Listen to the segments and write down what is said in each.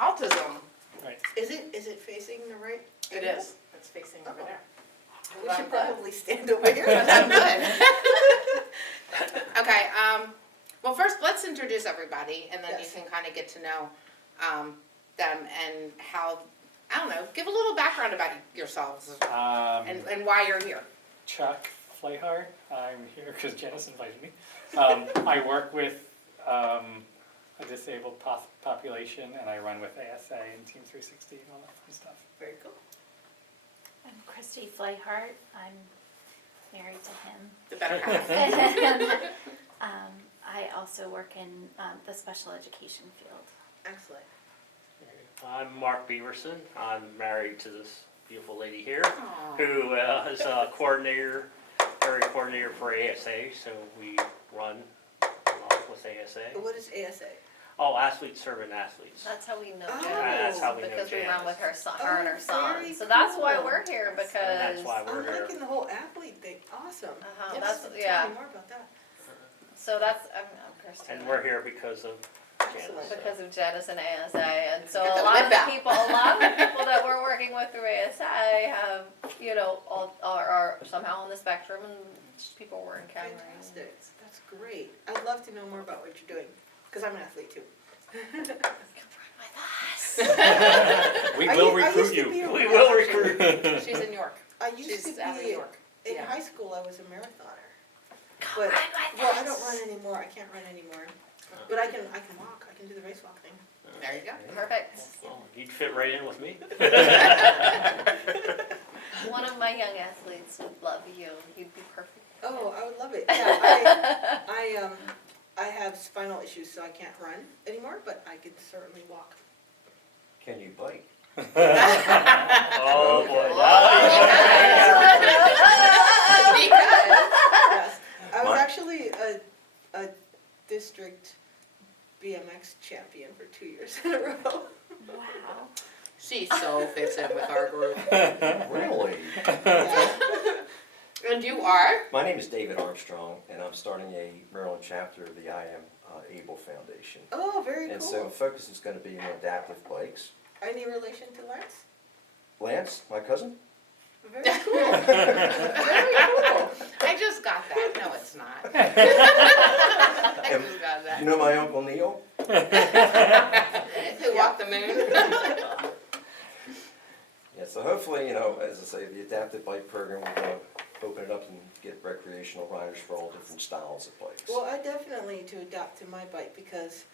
Autism. Right. Is it facing the right? It is. It's facing over there. We should probably stand over here. I'm good. Okay, well first let's introduce everybody and then Yes. you can kind of get to know them and how, I don't know, give a little background about yourselves and why you're here. Chuck Flayhart. I'm here because Janice invited me. I work with a disabled population, and I run with ASA and Team 360 and all that fun stuff. Very cool. I'm Christy Flayhart. I'm married to him. The better half. And I also work in the special education field. Excellent. I'm Mark Beaverson. I'm married to this beautiful lady here, Aw. who is a coordinator, area coordinator for ASA. So we run along with ASA. What is ASA? Oh, athletes serving athletes. That's how we know Oh. Janice, That's how we know because we run Janice. with her son, Oh, her and her son. very So that's why cool. we're here, And because. that's why we're I'm here. liking the whole athlete thing. Awesome. Uh-huh, Yes, that's, yeah. Tell me more about that. So that's, I'm Christina. And we're here because of Excellent. Janice. Because of Janice and ASA, and so Get the a lot lip of the out. people, that we're working with through ASA have, all are somehow on the spectrum, and just people we're encountering. Fantastic. That's great. I'd love to know more about what you're doing, because I'm an athlete too. Come run with us. We I will used recruit to be you. a We runner, will actually. recruit. She's in York. I used She's to out of be, York. in Yeah. high school, I was a marathoner. Come But, run with well, us. I don't run anymore. I can't run anymore. But I can walk. I can do the race walk thing. There you go. Perfect. Well, you'd fit right in with me. One of my young athletes would love you. You'd be perfect. Oh, I would love it. Yeah, I have spinal issues, so I can't run anymore, but I can certainly walk. Can you bike? Oh, boy. Yes. I was What? actually a district BMX champion for 2 years in a row. Wow. She so fits in with our group. Really? Yeah. And you are? My name is David Armstrong, and I'm starting a Maryland chapter of the I Am Able Foundation. Oh, very And so cool. the focus is going to be on adaptive bikes. Any relation to Lance? Lance, my cousin? Very cool. Very cool. I just got that. No, it's not. I just got that. You know my Uncle Neil? Who walked the moon? Yeah, so hopefully, as I say, the adaptive bike program, we're going to open it up and get recreational riders for all different styles of bikes. Well, I definitely need to adapt to my bike because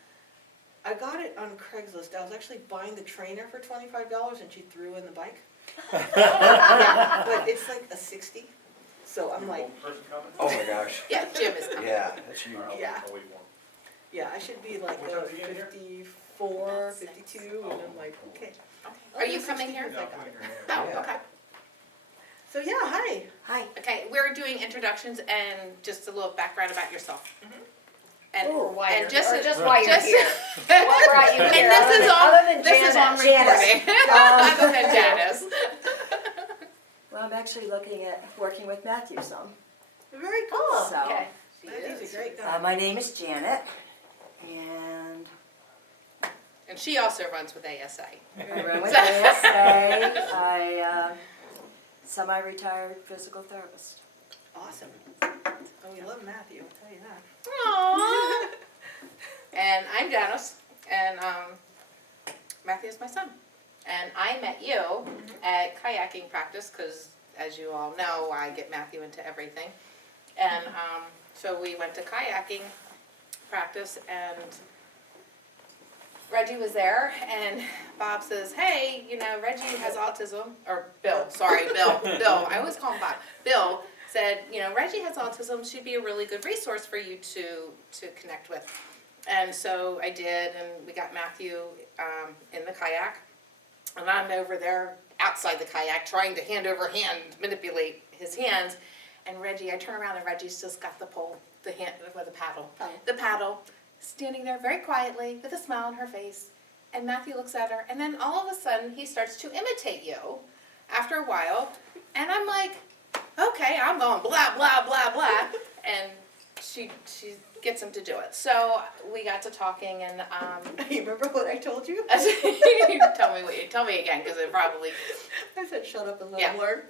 I got it on Craigslist. I was actually buying the trainer for $25 and she threw in the bike. Yeah, but it's like a 60. So I'm like, Oh my gosh. Yeah, Jim is coming. Yeah, that's huge. yeah. Yeah, I should be like a 54, 52, and I'm like, okay. Are you coming here? I got it. Oh, Yeah. okay. So yeah, hi. Hi. Okay, we're doing introductions and just a little background about yourself. And, Or why and you're, just, or just why you're just- here. What brought you And here? this is other than on, this is on Janice. recording. Other than Janice. Well, I'm actually looking at working with Matthew some. Very cool. Oh, So- okay. She Matthew's is. a great guy. My name is Janet, and And she also runs with ASA. I run with ASA. I semi-retired physical therapist. Awesome. Oh, we love Matthew, I'll tell you that. Aww. And I'm Janice, and Matthew is my son. And I met you at kayaking practice because, as you all know, I get Matthew into everything. And so we went to kayaking practice, and Regi was there, and Bob says, hey, Regi has autism, or Bill, sorry, Bill, I always call him Bob. Bill said, Regi has autism, she'd be a really good resource for you to connect with. And so I did, and we got Matthew in the kayak, and I'm over there outside the kayak trying to hand over hand manipulate his hands, and Regi, I turn around and Regi's just got the pole, the paddle, the paddle, standing there very quietly with a smile on her face, and Matthew looks at her, and then all of a sudden he starts to imitate you after a while, and I'm like, okay, I'm going blah, blah, blah, blah, and she gets him to do it. So we got to talking, and You remember what I told you? tell me again, because it probably. I said, shut up and let Yeah. him learn.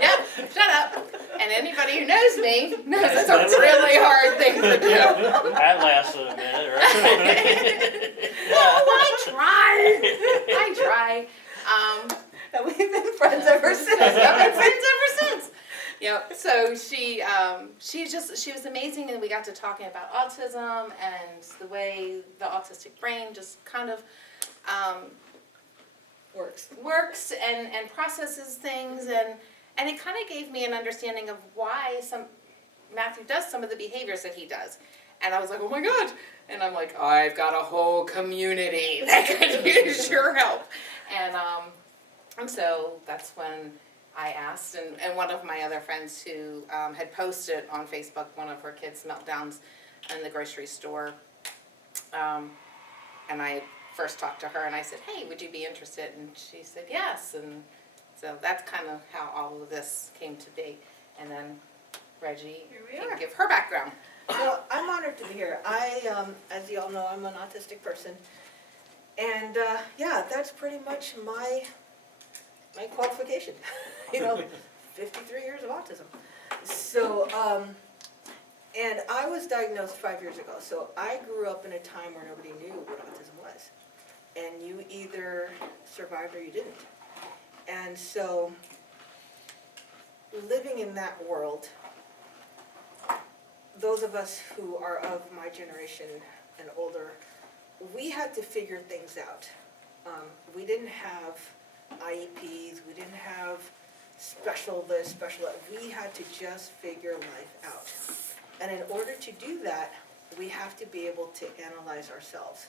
Yep, shut up. And anybody who knows me knows it's a really hard thing to do. That lasted a minute, right? Oh, I try. And we've been friends ever since. I've been friends ever since. Yep. So she was amazing, and we got to talking about autism and the way the autistic brain just kind of works and processes things, and it kind of gave me an understanding of why Matthew does some of the behaviors that he does. And I was like, oh my God. And I'm like, I've got a whole community that could use your help. And so that's when I asked, and one of my other friends who had posted on Facebook one of her kids' meltdowns in the grocery store, and I had first talked to her, and I said, hey, would you be interested? And she said yes, and so that's kind of how all of this came to be. And then Regi can give her background. So I'm honored to be here. As you all know, I'm an autistic person. And yeah, that's pretty much my qualification. 53 years of autism. So, and I was diagnosed 5 years ago. So I grew up in a time where nobody knew what autism was. And you either survived or you didn't. And so, living in that world, those of us who are of my generation and older, we had to figure things out. We didn't have IEPs, we didn't have special this, special that. We had to just figure life out. And in order to do that, we have to be able to analyze ourselves.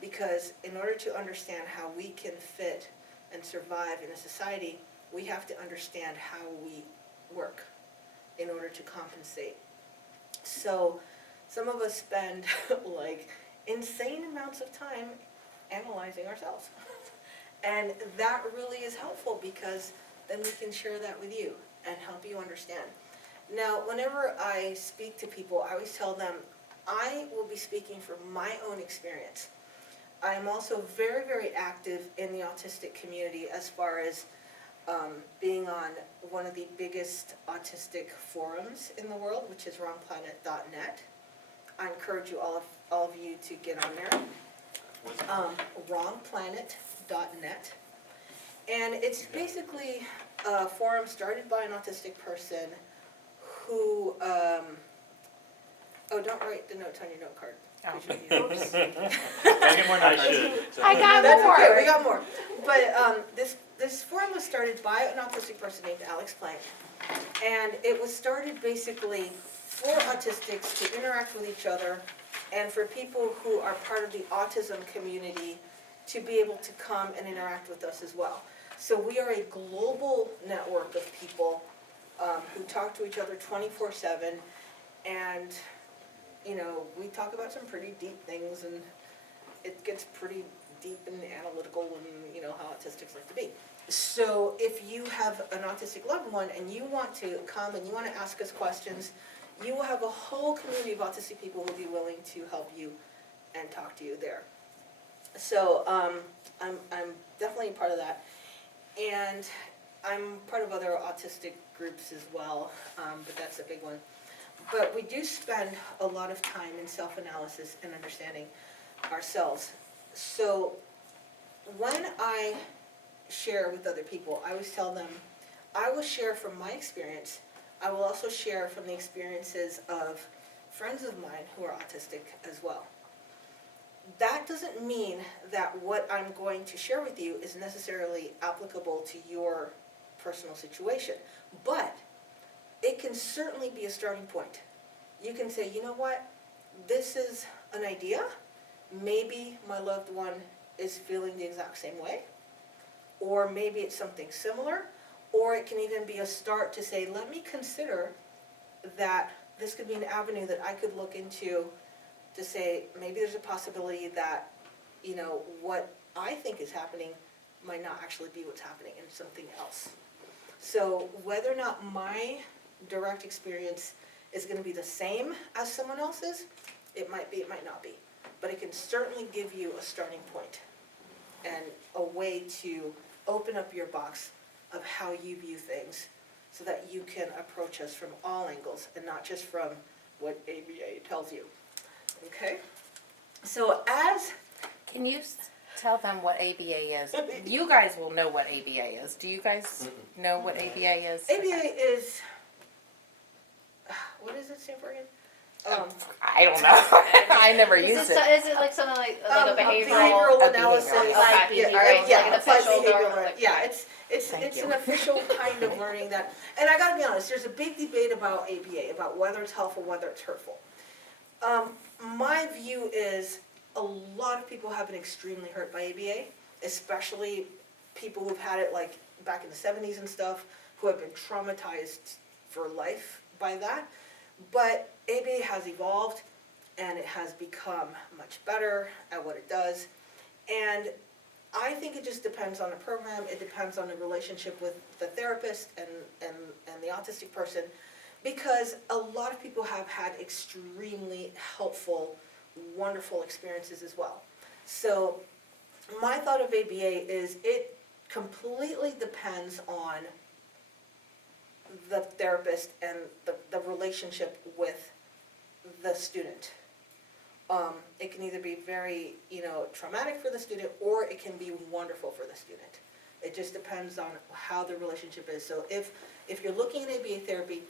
Because in order to understand how we can fit and survive in a society, we have to understand how we work in order to compensate. So some of us spend like insane amounts of time analyzing ourselves. And that really is helpful because then we can share that with you and help you understand. Now, whenever I speak to people, I always tell them I will be speaking from my own experience. I am also very, very active in the autistic community as far as being on one of the biggest autistic forums in the world, which is wrongplanet.net. I encourage you all of you to get on there. Wrongplanet.net. And it's basically a forum started by an autistic person who, oh, don't write the notes on your note card. Oops. I'll get more I notes. should. I got That's more. okay, we got more. But this forum was started by an autistic person named Alex Plank. And it was started basically for autistics to interact with each other and for people who are part of the autism community to be able to come and interact with us as well. So we are a global network of people who talk to each other 24/7, and we talk about some pretty deep things, and it gets pretty deep and analytical, and how autistics like to be. So if you have an autistic loved one and you want to come and you want to ask us questions, you will have a whole community of autistic people who will be willing to help you and talk to you there. So I'm definitely part of that, and I'm part of other autistic groups as well, but that's a big one. But we do spend a lot of time in self-analysis and understanding ourselves. So when I share with other people, I always tell them, I will share from my experience. I will also share from the experiences of friends of mine who are autistic as well. That doesn't mean that what I'm going to share with you is necessarily applicable to your personal situation, but it can certainly be a starting point. You can say, you know what, this is an idea. Maybe my loved one is feeling the exact same way, or maybe it's something similar, or it can even be a start to say, let me consider that this could be an avenue that I could look into to say, maybe there's a possibility that, what I think is happening might not actually be what's happening and something else. So whether or not my direct experience is gonna be the same as someone else's. It might be, it might not be, but it can certainly give you a starting point and a way to open up your box of how you view things so that you can approach us from all angles and not just from what ABA tells you, okay? So as, Can you tell them what ABA is? You guys will know what ABA is. Do you guys know what ABA is? ABA is, what does it stand for again? I don't know. I never used it. Is it like something like a behavioral? Behavioral A analysis. behavioral. Applied Yeah, behavioral, yeah, like an applied official behavioral or learning. like- Yeah, it's Thank an you. official kind of learning that, and I gotta be honest, there's a big debate about ABA, about whether it's helpful, whether it's hurtful. My view is a lot of people have been extremely hurt by ABA, especially people who've had it like back in the 70s and stuff, who have been traumatized for life by that. But ABA has evolved and it has become much better at what it does. And I think it just depends on the program, it depends on the relationship with the therapist and the autistic person, because a lot of people have had extremely helpful, wonderful experiences as well. So my thought of ABA is it completely depends on the therapist and the relationship with the student. It can either be very, traumatic for the student, or it can be wonderful for the student. It just depends on how the relationship is. So if you're looking at ABA therapy,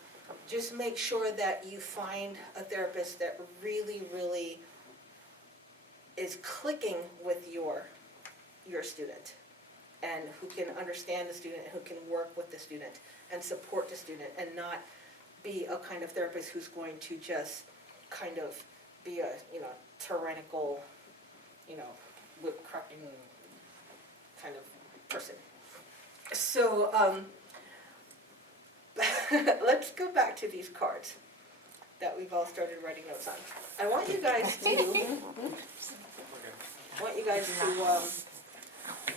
just make sure that you find a therapist that really, really is clicking with your student, and who can understand the student, who can work with the student and support the student, and not be a kind of therapist who's going to just kind of be a, tyrannical, whip cracking kind of person. So, let's go back to these cards that we've all started writing notes on. I want you guys to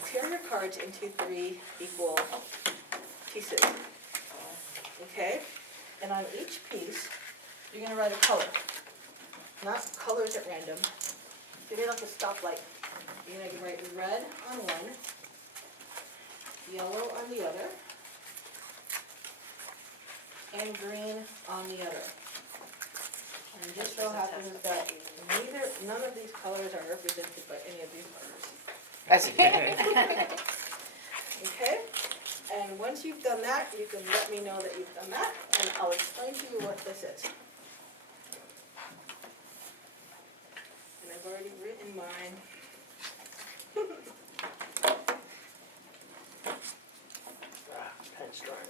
tear your cards into 3 equal pieces. Okay? And on each piece, you're gonna write a color. Not colors at random. You're gonna like a stoplight. You're gonna write red on one, yellow on the other, and green on the other. And just so happens that none of these colors are represented by any of these colors. Okay? And once you've done that, you can let me know that you've done that, and I'll explain to you what this is. And I've already written mine. Pen's dry.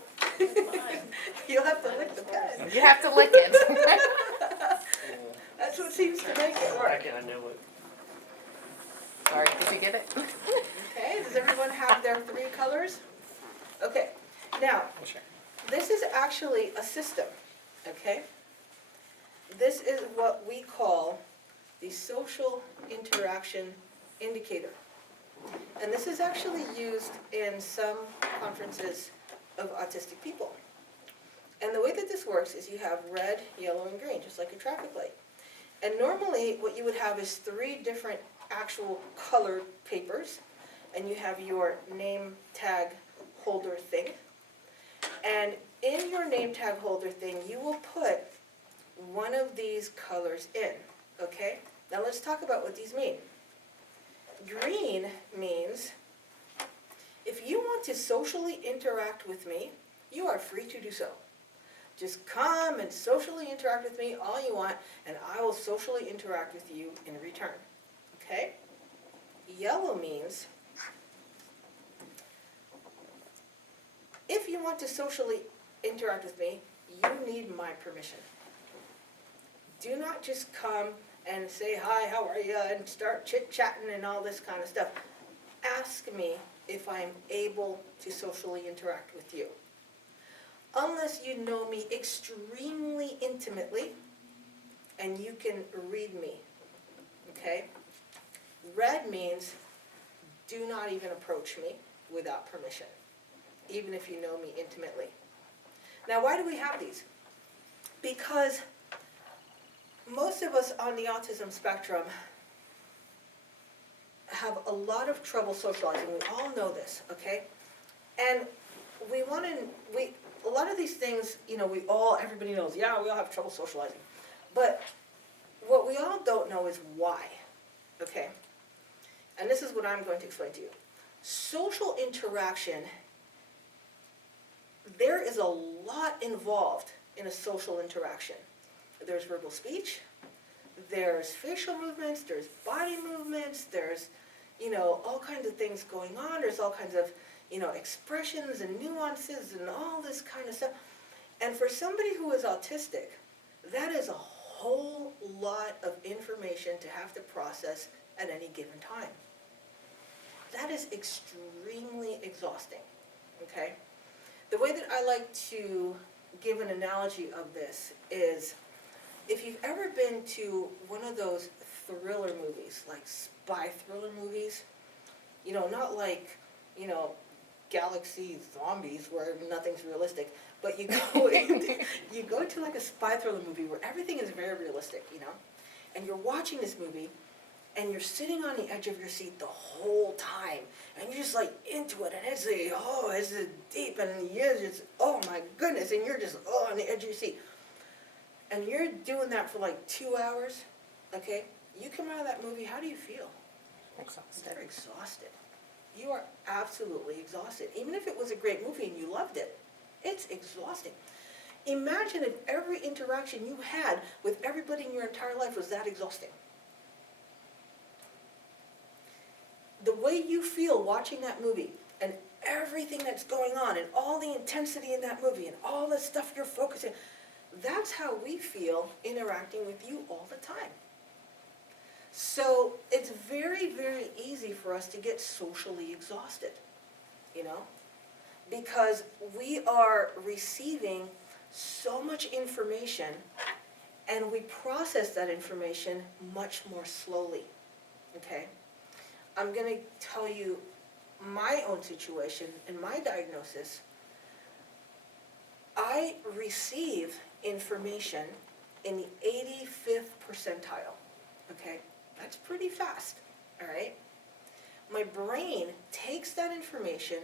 You'll have to lick the pen. You have to lick it. That's what seems to make it work. I know it. Sorry, did you get it? Okay, does everyone have their 3 colors? Okay, now, We'll check. this is actually a system, okay? This is what we call the social interaction indicator. And this is actually used in some conferences of autistic people. And the way that this works is you have red, yellow, and green, just like a traffic light. And normally, what you would have is 3 different actual colored papers, and you have your name tag holder thing. And in your name tag holder thing, you will put one of these colors in, okay? Now let's talk about what these mean. Green means if you want to socially interact with me, you are free to do so. Just come and socially interact with me all you want, and I will socially interact with you in return, okay? Yellow means if you want to socially interact with me, you need my permission. Do not just come and say, hi, how are you, and start chit-chatting and all this kind of stuff. Ask me if I'm able to socially interact with you. Unless you know me extremely intimately and you can read me, okay? Red means do not even approach me without permission, even if you know me intimately. Now, why do we have these? Because most of us on the autism spectrum have a lot of trouble socializing. We all know this, okay? And we want to, a lot of these things, everybody knows, yeah, we all have trouble socializing. But what we all don't know is why, okay? And this is what I'm going to explain to you. Social interaction, there is a lot involved in a social interaction. There's verbal speech, there's facial movements, there's body movements, there's, all kinds of things going on. There's all kinds of, expressions and nuances and all this kind of stuff. And for somebody who is autistic, that is a whole lot of information to have to process at any given time. That is extremely exhausting, okay? The way that I like to give an analogy of this is, if you've ever been to one of those thriller movies, like spy thriller movies, not like, Galaxy Zombies where nothing's realistic, but you go to like a spy thriller movie where everything is very realistic, and you're watching this movie, and you're sitting on the edge of your seat the whole time, and you're just like into it, and it's deep, and you're just, oh my goodness, and you're just, on the edge of your seat. And you're doing that for like 2 hours, okay? You come out of that movie, how do you feel? Exhausted. They're exhausted. You are absolutely exhausted. Even if it was a great movie and you loved it, it's exhausting. Imagine if every interaction you had with everybody in your entire life was that exhausting. The way you feel watching that movie and everything that's going on and all the intensity in that movie and all the stuff you're focusing, that's how we feel interacting with you all the time. So it's very, very easy for us to get socially exhausted, because we are receiving so much information and we process that information much more slowly, okay? I'm going to tell you my own situation and my diagnosis. I receive information in the 85th percentile, okay? That's pretty fast, all right? My brain takes that information,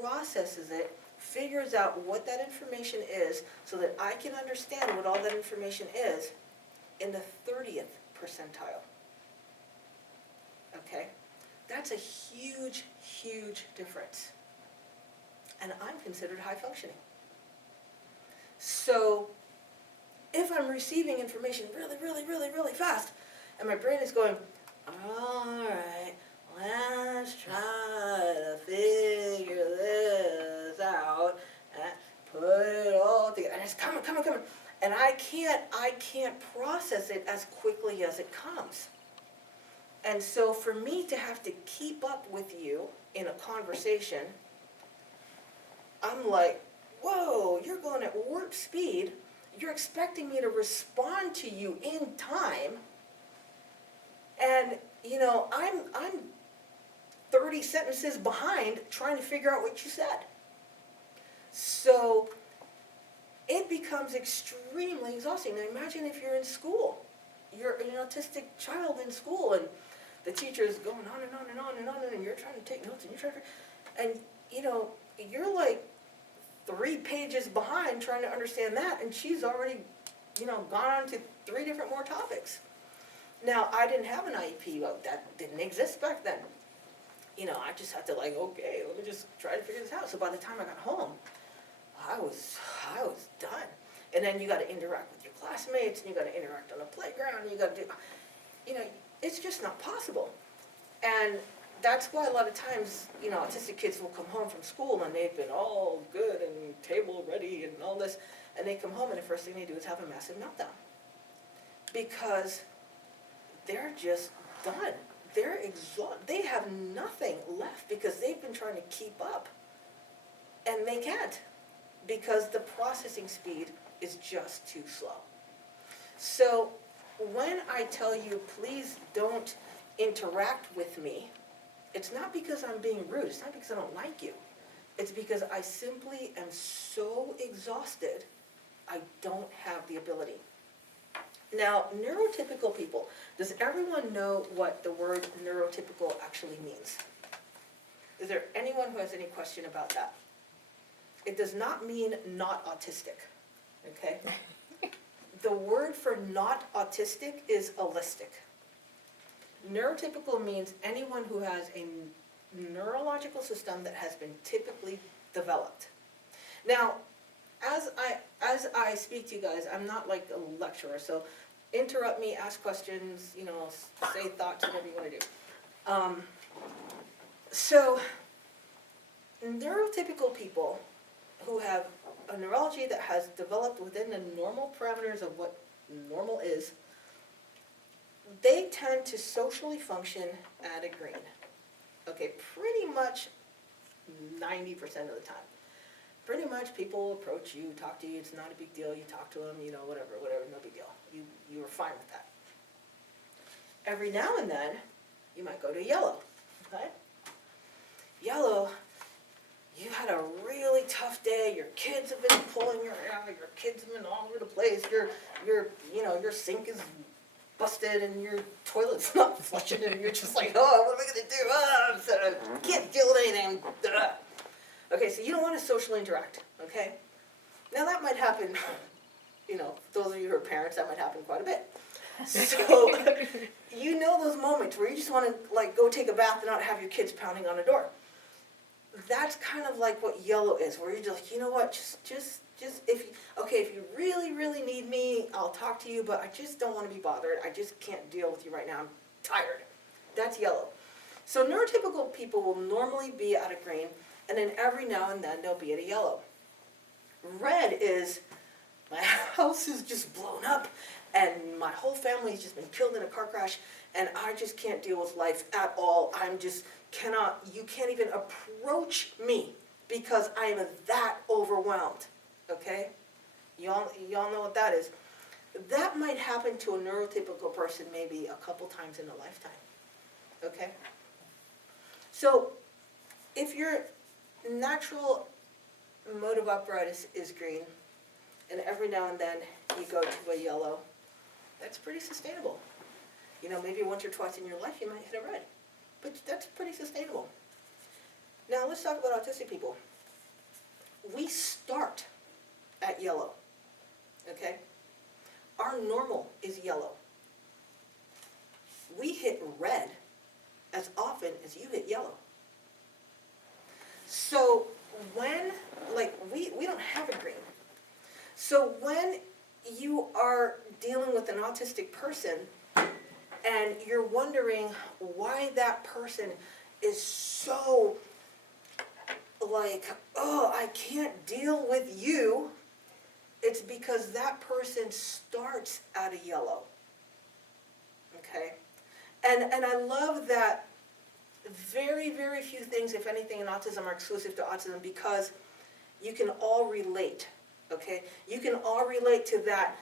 processes it, figures out what that information is so that I can understand what all that information is in the 30th percentile, okay? That's a huge, huge difference. And I'm considered high functioning. So if I'm receiving information really, really, really, really fast, and my brain is going, all right, let's try to figure this out and put it all together, and it's coming, and I can't process it as quickly as it comes. And so for me to have to keep up with you in a conversation, I'm like, whoa, you're going at warp speed. You're expecting me to respond to you in time. And, I'm 30 sentences behind trying to figure out what you said. So it becomes extremely exhausting. Now imagine if you're in school. You're an autistic child in school, and the teacher is going on and on and on and on, and you're trying to take notes, and you're like 3 pages behind trying to understand that, and she's already, gone on to 3 different more topics. Now, I didn't have an IEP, that didn't exist back then. I just had to okay, let me just try to figure this out. So by the time I got home, I was done. And then you got to interact with your classmates, and you got to interact on the playground, and you got to do, it's just not possible. And that's why a lot of times, autistic kids will come home from school and they've been all good and table ready and all this, and they come home and the first thing they do is have a massive meltdown. Because they're just done. They're exhausted. They have nothing left because they've been trying to keep up. And they can't, because the processing speed is just too slow. So when I tell you, please don't interact with me, it's not because I'm being rude. It's not because I don't like you. It's because I simply am so exhausted I don't have the ability. Now, neurotypical people, does everyone know what the word neurotypical actually means? Is there anyone who has any question about that? It does not mean not autistic, okay? The word for not autistic is allistic. Neurotypical means anyone who has a neurological system that has been typically developed. Now, as I speak to you guys, I'm not like a lecturer, so interrupt me, ask questions, you know, say thoughts, whatever you want to do. So, neurotypical people who have a neurology that has developed within the normal parameters of what normal is, they tend to socially function at a green. Okay, pretty much 90% of the time. Pretty much people approach you, talk to you, it's not a big deal, you talk to them, you know, whatever, no big deal. You are fine with that. Every now and then, you might go to yellow, okay? Yellow, you had a really tough day, your kids have been pulling your hair, your kids have been all over the place, your sink is busted and your toilet's not flushing and you're just like, oh, what am I gonna do? I can't deal with anything. Okay, so you don't want to socially interact, okay? Now that might happen, you know, those of you who are parents, that might happen quite a bit. So, you know those moments where you just want to like go take a bath and not have your kids pounding on the door. That's kind of like what yellow is, where you're just like, you know what, just if you really, really need me, I'll talk to you, but I just don't want to be bothered. I just can't deal with you right now. I'm tired. That's yellow. So neurotypical people will normally be at a green, and then every now and then they'll be at a yellow. Red is, my house is just blown up, and my whole family's just been killed in a car crash, and I just can't deal with life at all. You can't even approach me because I am that overwhelmed, okay? Y'all know what that is. That might happen to a neurotypical person maybe a couple times in a lifetime, okay? So, if your natural mode of operandi is green, and every now and then you go to a yellow, that's pretty sustainable. You know, maybe once or twice in your life you might hit a red, but that's pretty sustainable. Now let's talk about autistic people. We start at yellow, okay? Our normal is yellow. We hit red as often as you hit yellow. So when, we don't have a green. So when you are dealing with an autistic person and you're wondering why that person is so like, oh, I can't deal with you, it's because that person starts at a yellow, okay? And I love that very, very few things, if anything, in autism are exclusive to autism because you can all relate, okay? You can all relate to that,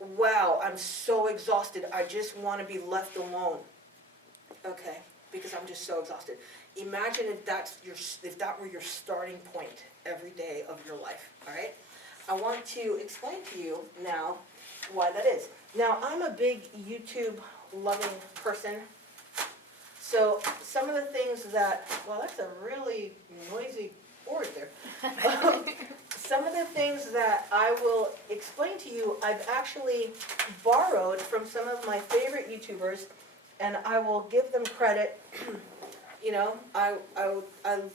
wow, I'm so exhausted, I just want to be left alone, okay? Because I'm just so exhausted. Imagine if that were your starting point every day of your life, all right? I want to explain to you now why that is. Now, I'm a big YouTube-loving person, so some of the things that, well, that's a really noisy board there. Some of the things that I will explain to you, I've actually borrowed from some of my favorite YouTubers, and I will give them credit. You know, I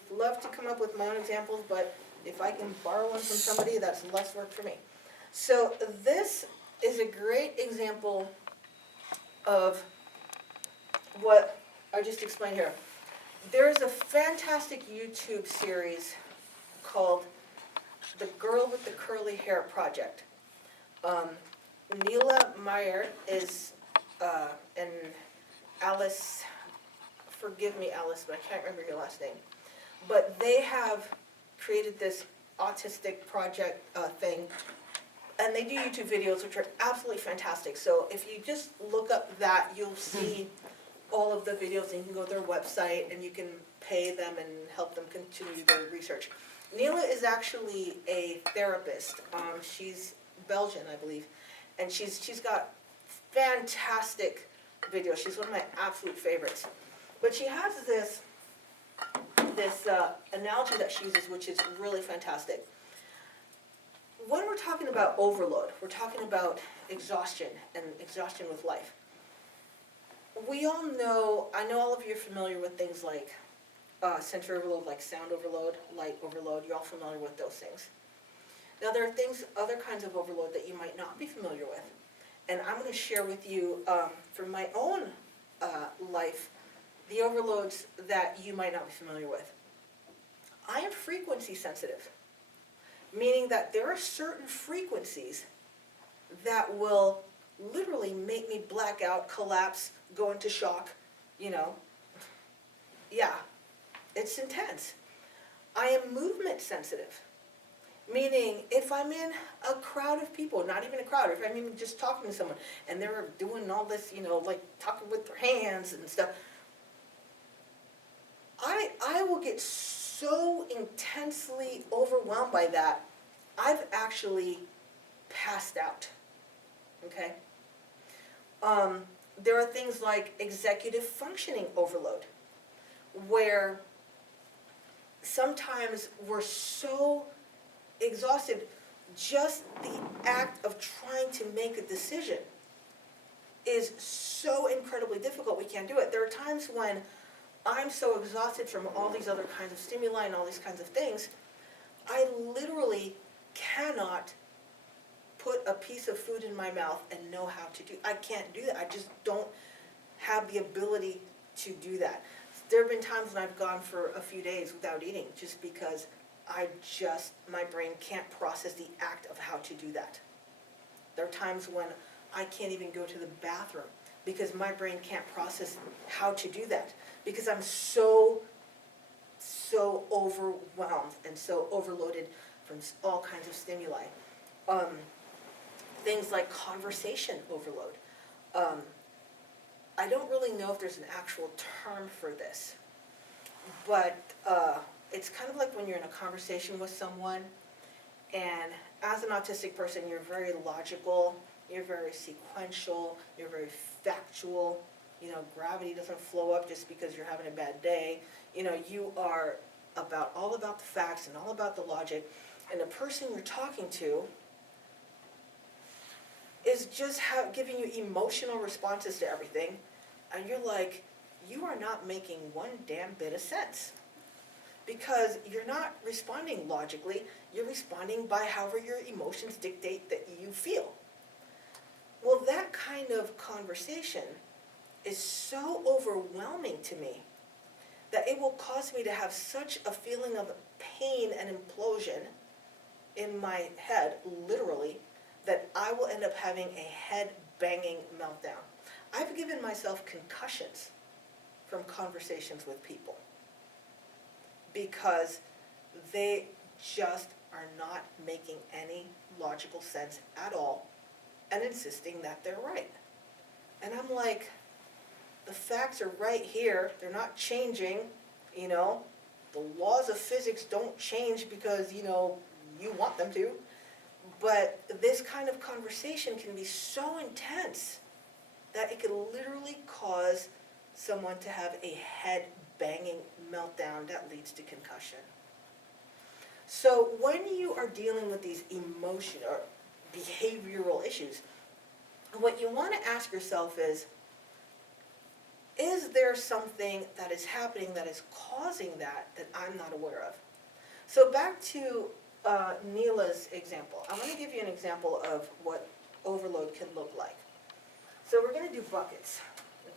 love to come up with my own examples, but if I can borrow one from somebody, that's less work for me. So this is a great example of what I just explained here. There's a fantastic YouTube series called The Girl with the Curly Hair Project. Neela Meyer is, and Alice, forgive me Alice, but I can't remember your last name. But they have created this autistic project thing, and they do YouTube videos which are absolutely fantastic. So if you just look up that, you'll see all of the videos, and you can go to their website and you can pay them and help them continue their research. Neela is actually a therapist. She's Belgian, I believe, and she's got fantastic videos. She's one of my absolute favorites. But she has this analogy that she uses, which is really fantastic. When we're talking about overload, we're talking about exhaustion and exhaustion with life. We all know, I know all of you are familiar with things like sensory overload, like sound overload, light overload. You're all familiar with those things. Now there are things, other kinds of overload that you might not be familiar with. And I'm going to share with you, from my own life, the overloads that you might not be familiar with. I am frequency sensitive, meaning that there are certain frequencies that will literally make me black out, collapse, go into shock, you know. Yeah, it's intense. I am movement sensitive, meaning if I'm in a crowd of people, not even a crowd, if I'm even just talking to someone and they're doing all this, you know, like talking with their hands and stuff, I will get so intensely overwhelmed by that, I've actually passed out, okay? There are things like executive functioning overload, where sometimes we're so exhausted, just the act of trying to make a decision is so incredibly difficult, we can't do it. There are times when I'm so exhausted from all these other kinds of stimuli and all these kinds of things, I literally cannot put a piece of food in my mouth and know how to do. I can't do that. I just don't have the ability to do that. There have been times when I've gone for a few days without eating just because my brain can't process the act of how to do that. There are times when I can't even go to the bathroom because my brain can't process how to do that, because I'm so overwhelmed and so overloaded from all kinds of stimuli. Things like conversation overload. I don't really know if there's an actual term for this, but it's kind of like when you're in a conversation with someone, and as an autistic person, you're very logical, you're very sequential, you're very factual. You know, gravity doesn't flow up just because you're having a bad day. You know, you are all about the facts and all about the logic, and the person you're talking to is just giving you emotional responses to everything, and you're like, you are not making one damn bit of sense. Because you're not responding logically, you're responding by however your emotions dictate that you feel. Well, that kind of conversation is so overwhelming to me that it will cause me to have such a feeling of pain and implosion in my head, literally, that I will end up having a head-banging meltdown. I've given myself concussions from conversations with people because they just are not making any logical sense at all and insisting that they're right. And I'm like, the facts are right here, they're not changing, you know, the laws of physics don't change because, you know, you want them to, but this kind of conversation can be so intense that it could literally cause someone to have a head-banging meltdown that leads to concussion. So when you are dealing with these emotional or behavioral issues, what you want to ask yourself is there something that is happening that is causing that I'm not aware of? So back to Neela's example. I'm going to give you an example of what overload can look like. So we're going to do buckets,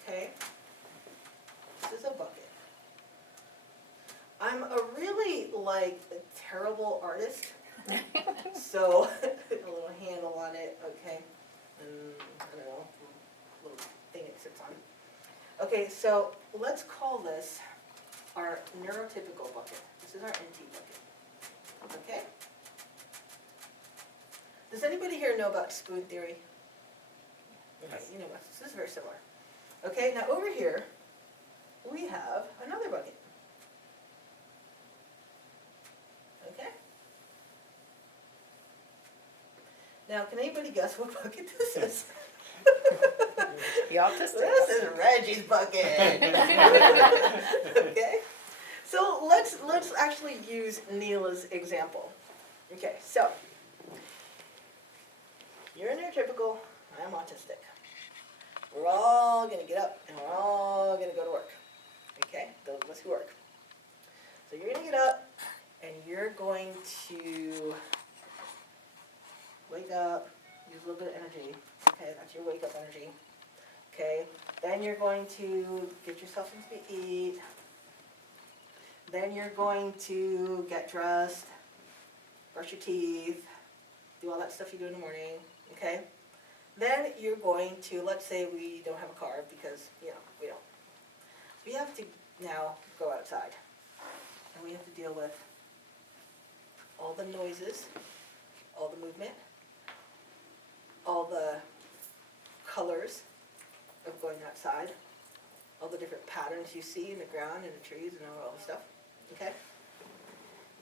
okay? This is a bucket. I'm a really, terrible artist. So, a little handle on it, okay? And, I don't know, a little thing it sits on. Okay, so let's call this our neurotypical bucket. This is our NT bucket, okay? Does anybody here know about spoon theory? Okay, you know what, this is very similar. Okay, now over here, we have another bucket. Okay? Now, can anybody guess what bucket this is? The autistic. This is Reggie's bucket. Okay, so let's actually use Neela's example. Okay, so you're neurotypical, I'm autistic. We're all gonna get up and we're all gonna go to work. Okay, those of us who work. So you're gonna get up and you're going to wake up, use a little bit of energy. Okay, that's your wake up energy. Okay, then you're going to get yourself something to eat. Then you're going to get dressed, brush your teeth, do all that stuff you do in the morning, okay? Then you're going to, let's say we don't have a car because, we don't. We have to now go outside. And we have to deal with all the noises, all the movement, all the colors of going outside, all the different patterns you see in the ground and the trees and all the stuff, okay?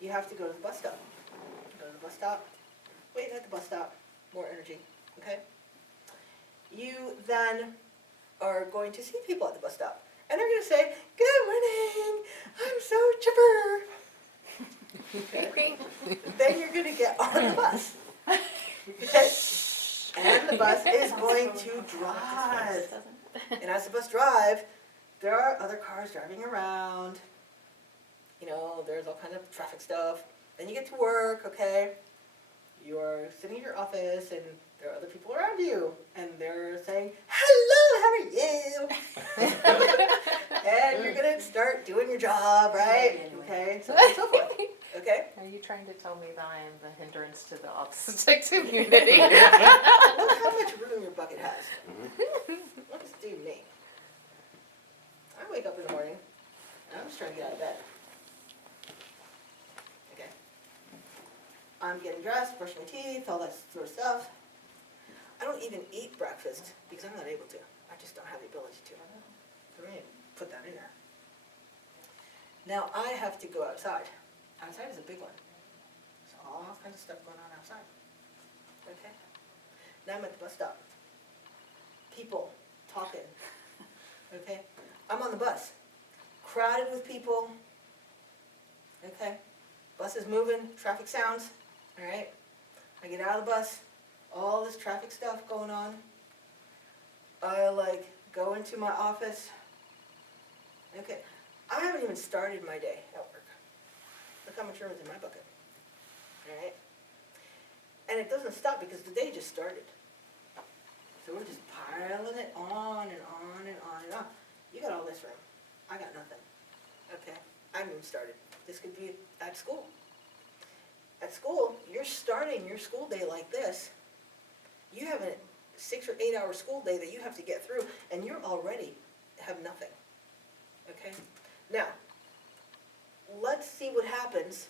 You have to go to the bus stop. Go to the bus stop, wait at the bus stop, more energy, okay? You then are going to see people at the bus stop, and they're going to say, "Good morning, I'm so chipper." Okay? Then you're going to get on the bus, okay? And the bus is going to drive. And as the bus drives, there are other cars driving around. There's all kinds of traffic stuff. Then you get to work, okay? You're sitting in your office and there are other people around you. And they're saying, "Hello, how are you?" And you're going to start doing your job, right? Okay, so on and so forth. Okay? Are you trying to tell me that I am the hindrance to the autistic community? Look how much room your bucket has. Let's do me. I wake up in the morning, and I'm just trying to get out of bed. Okay. I'm getting dressed, brushing my teeth, all that sort of stuff. I don't even eat breakfast because I'm not able to. I just don't have the ability to. So I'm going to put that in there. Now I have to go outside. Outside is a big one. There's all kinds of stuff going on outside. Okay? Now I'm at the bus stop. People talking. Okay? I'm on the bus. Crowded with people. Okay? Bus is moving, traffic sounds. Alright? I get out of the bus, all this traffic stuff going on. I go into my office. Okay. I haven't even started my day at work. Look how much room is in my bucket. Alright? And it doesn't stop because the day just started. So we're just piling it on and on and on and on. You got all this room. I got nothing. Okay? I haven't even started. This could be at school. At school, you're starting your school day like this. You have a 6 or 8 hour school day that you have to get through, and you're already have nothing. Okay? Now, let's see what happens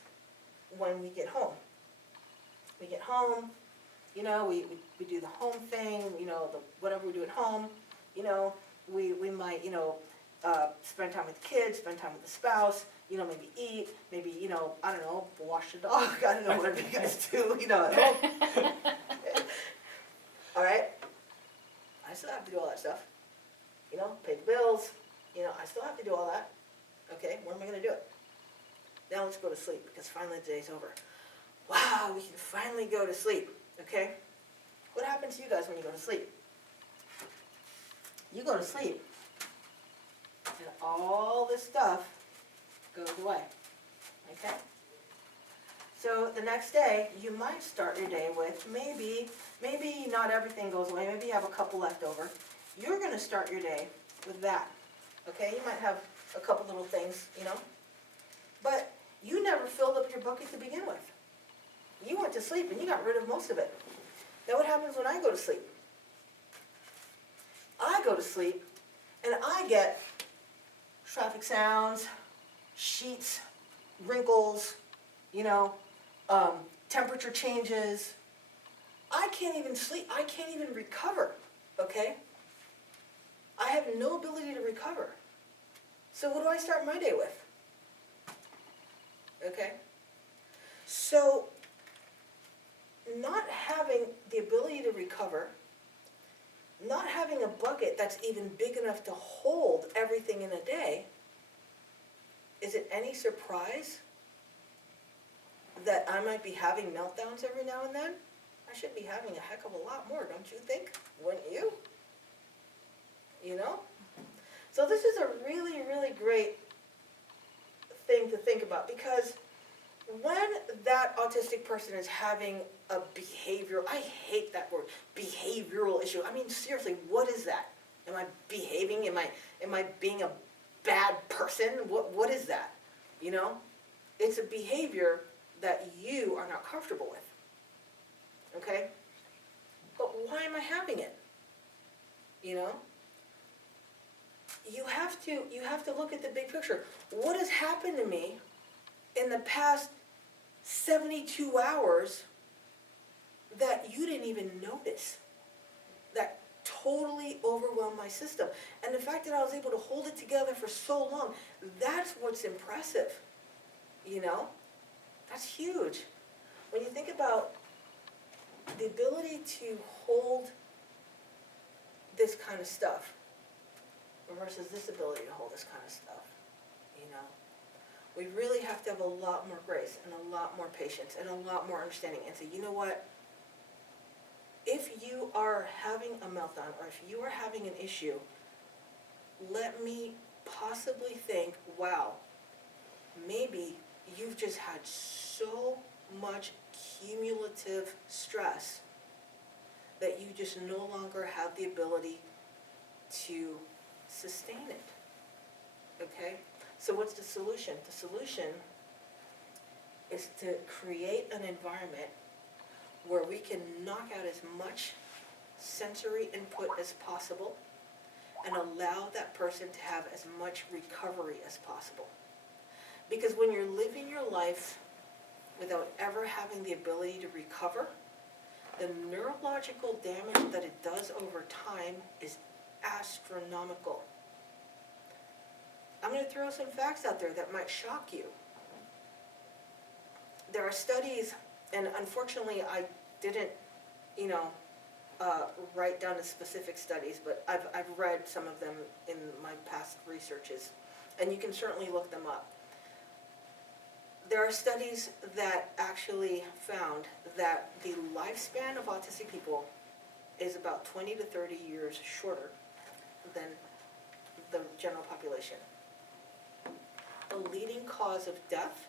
when we get home. We get home, we do the home thing, whatever we do at home, we might, spend time with the kids, spend time with the spouse, maybe eat, maybe, I don't know, wash the dog, I don't know, whatever you guys do, at home. All right? I still have to do all that stuff. Pay the bills, I still have to do all that. Okay, when am I going to do it? Now let's go to sleep because finally the day's over. Wow, we can finally go to sleep, okay? What happens to you guys when you go to sleep? You go to sleep, and all this stuff goes away, okay? So the next day, you might start your day with maybe not everything goes away, maybe you have a couple left over. You're going to start your day with that, okay? You might have a couple little things, but you never filled up your bucket to begin with. You went to sleep and you got rid of most of it. Now what happens when I go to sleep? I go to sleep and I get traffic sounds, sheets, wrinkles, temperature changes. I can't even sleep. I can't even recover, okay? I have no ability to recover. So what do I start my day with? Okay? So not having the ability to recover, not having a bucket that's even big enough to hold everything in a day, is it any surprise that I might be having meltdowns every now and then? I should be having a heck of a lot more, don't you think? Wouldn't you? You know? So this is a really, really great thing to think about, because when that autistic person is having a behavioral, I hate that word, behavioral issue. I mean, seriously, what is that? Am I behaving? Am I being a bad person? What is that? You know? It's a behavior that you are not comfortable with. Okay? But why am I having it? You know? You have to look at the big picture. What has happened to me in the past 72 hours that you didn't even notice, that totally overwhelmed my system? And the fact that I was able to hold it together for so long, that's what's impressive. You know? That's huge. When you think about the ability to hold this kind of stuff versus this ability to hold this kind of stuff, you know, we really have to have a lot more grace and a lot more patience and a lot more understanding and say, you know what, if you are having a meltdown or if you are having an issue, let me possibly think, wow, maybe you've just had so much cumulative stress that you just no longer have the ability to sustain it. Okay? So what's the solution? The solution is to create an environment where we can knock out as much sensory input as possible and allow that person to have as much recovery as possible. Because when you're living your life without ever having the ability to recover, the neurological damage that it does over time is astronomical. I'm going to throw some facts out there that might shock you. There are studies, and unfortunately I didn't, write down the specific studies, but I've read some of them in my past researches, and you can certainly look them up. There are studies that actually found that the lifespan of autistic people is about 20 to 30 years shorter than the general population. The leading cause of death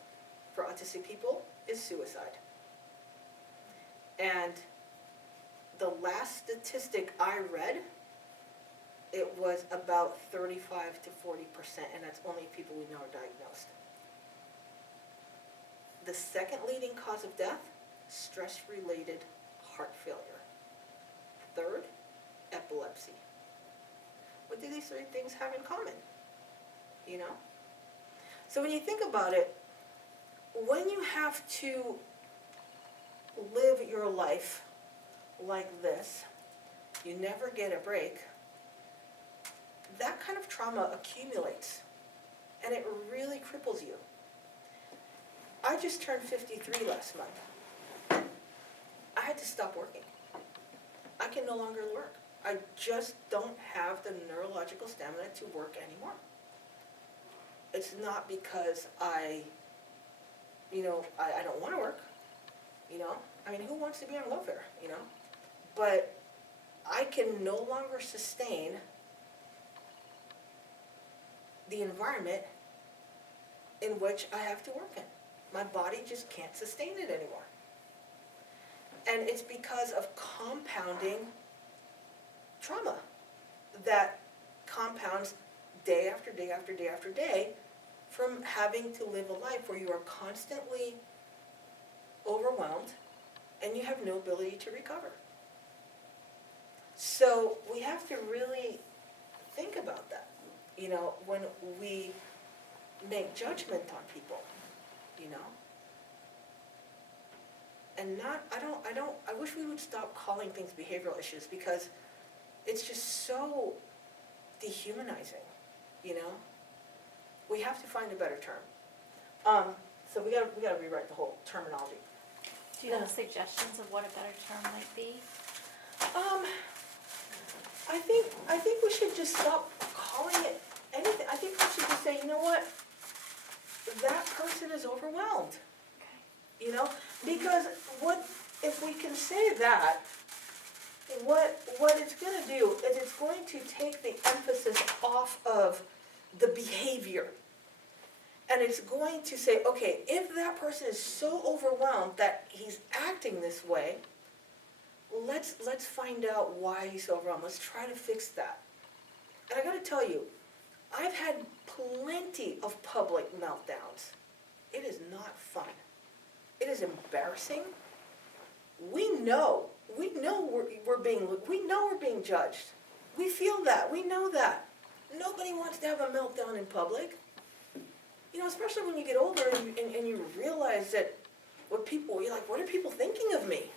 for autistic people is suicide. And the last statistic I read, it was about 35 to 40%, and that's only people we know are diagnosed. The second leading cause of death, stress-related heart failure. Third, epilepsy. What do these three things have in common? You know? So when you think about it, when you have to live your life like this, you never get a break, that kind of trauma accumulates, and it really cripples you. I just turned 53 last month. I had to stop working. I can no longer work. I just don't have the neurological stamina to work anymore. It's not because I don't want to work, I mean, who wants to be on welfare, But I can no longer sustain the environment in which I have to work in. My body just can't sustain it anymore. And it's because of compounding trauma that compounds day after day after day after day from having to live a life where you are constantly overwhelmed and you have no ability to recover. So we have to really think about that, when we make judgment on people, And I wish we would stop calling things behavioral issues, because it's just so dehumanizing, We have to find a better term. So we gotta rewrite the whole terminology. Do you have suggestions of what a better term might be? I think we should just stop calling it anything. I think we should just say, you know what? That person is overwhelmed. You know, because if we can say that, what it's gonna do is it's going to take the emphasis off of the behavior. And it's going to say, okay, if that person is so overwhelmed that he's acting this way, let's find out why he's so overwhelmed. Let's try to fix that. And I gotta tell you, I've had plenty of public meltdowns. It is not fun. It is embarrassing. We know we're being judged. We feel that, we know that. Nobody wants to have a meltdown in public. You know, especially when you get older and you realize that you're like, what are people thinking of me?